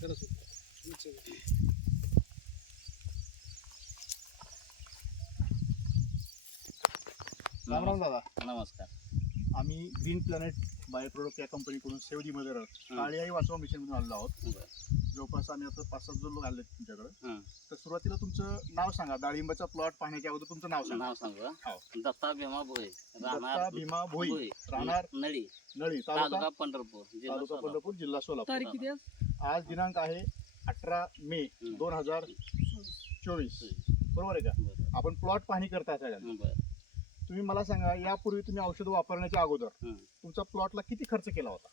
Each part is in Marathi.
राम राम दादा. नमस्कार. आम्ही ग्रीन प्लॅनेट बायो प्रोडक्ट या कंपनीकडून सेवदी मध्ये काळी आई वाचवा मिशन मधून आलेलो आहोत. जवळपास आम्ही आता 5-7 लोक आले तुमच्याकडे. तर सुरुवातीला तुमचं नाव सांगा. डाळिंबाचा प्लॉट पाहण्याच्या अगोदर तुमचं नाव सांगा. नाव सांगा. हो. दत्ता भीमा भोई, दत्ता भीमा भोई, राहणार नळी, नळी, तालुका पंढरपूर, तालुका पंढरपूर, जिल्हा सोलापूर. तारीख किती आहे? आज दिनांक आहे 18 मे 2024. बरोबर आहे का? बरं. आपण प्लॉट पाहणी करता सगळ्यांना. बरं. तुम्ही मला सांगा, यापूर्वी तुम्ही औषध वापरण्याच्या अगोदर तुमचा प्लॉटला किती खर्च केला होता?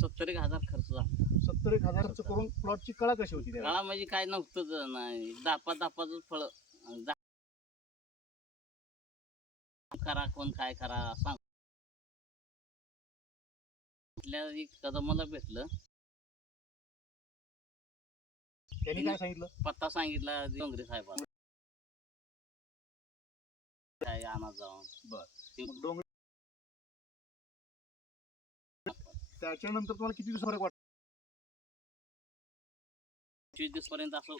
70,000 खर्च झाला. 70,000 खर्च करून प्लॉटची कळा कशी होती त्यावेळेला? काळा म्हणजे काय नव्हतंच नाही. दापाच फळ करा, कोण काय करा सांग. कदमाला भेटलं, त्यांनी काय सांगितलं? पत्ता सांगितला डोंगरे साहेबांना, काय आणा जाऊन. मग डोंगर त्याच्यानंतर तुम्हाला किती दिवस फरक वाटला? 25 दिवस पर्यंत असं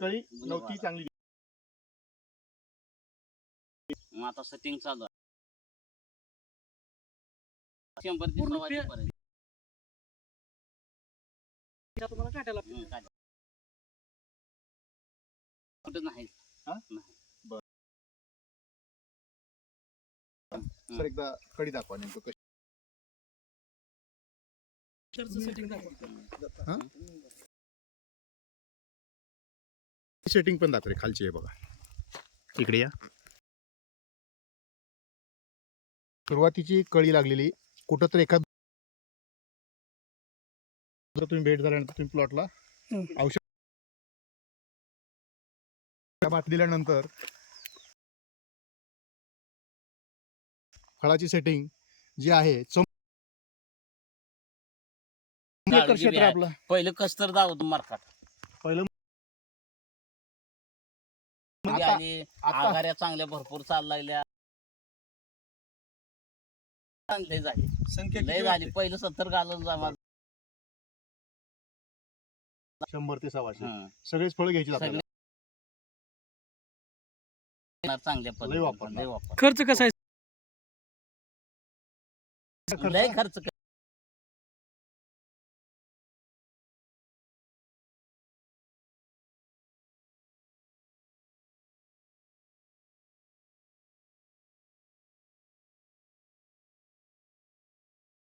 कळी नव्हती चांगली. मग आता सेटिंग चालू आहे. 100 दिवसापर्यंत तुम्हाला काटायला कुठं नाही. सर एकदा कडी दाखवा नेमकं कशी. सेटिंग दाखवा. सेटिंग पण दाखवते खालची आहे बघा. इकडे या. सुरुवातीची कळी लागलेली कुठं तर एखाद तुम्ही भेट झाल्यानंतर तुम्ही प्लॉटला औषध बाटलील्यानंतर फळाची सेटिंग जी आहे क्षेत्र आपलं पहिलं कस्तर दावत मार्काट पहिलं. आणि आघाऱ्या चांगल्या भरपूर चालल्या, चांगले झाले, लय झाली. पहिलं 70 घालून जा 100 ते 125 सगळेच फळ घ्यायची आपल्याला. चांगल्या लय वापर. खर्च कसा आहे? लय खर्च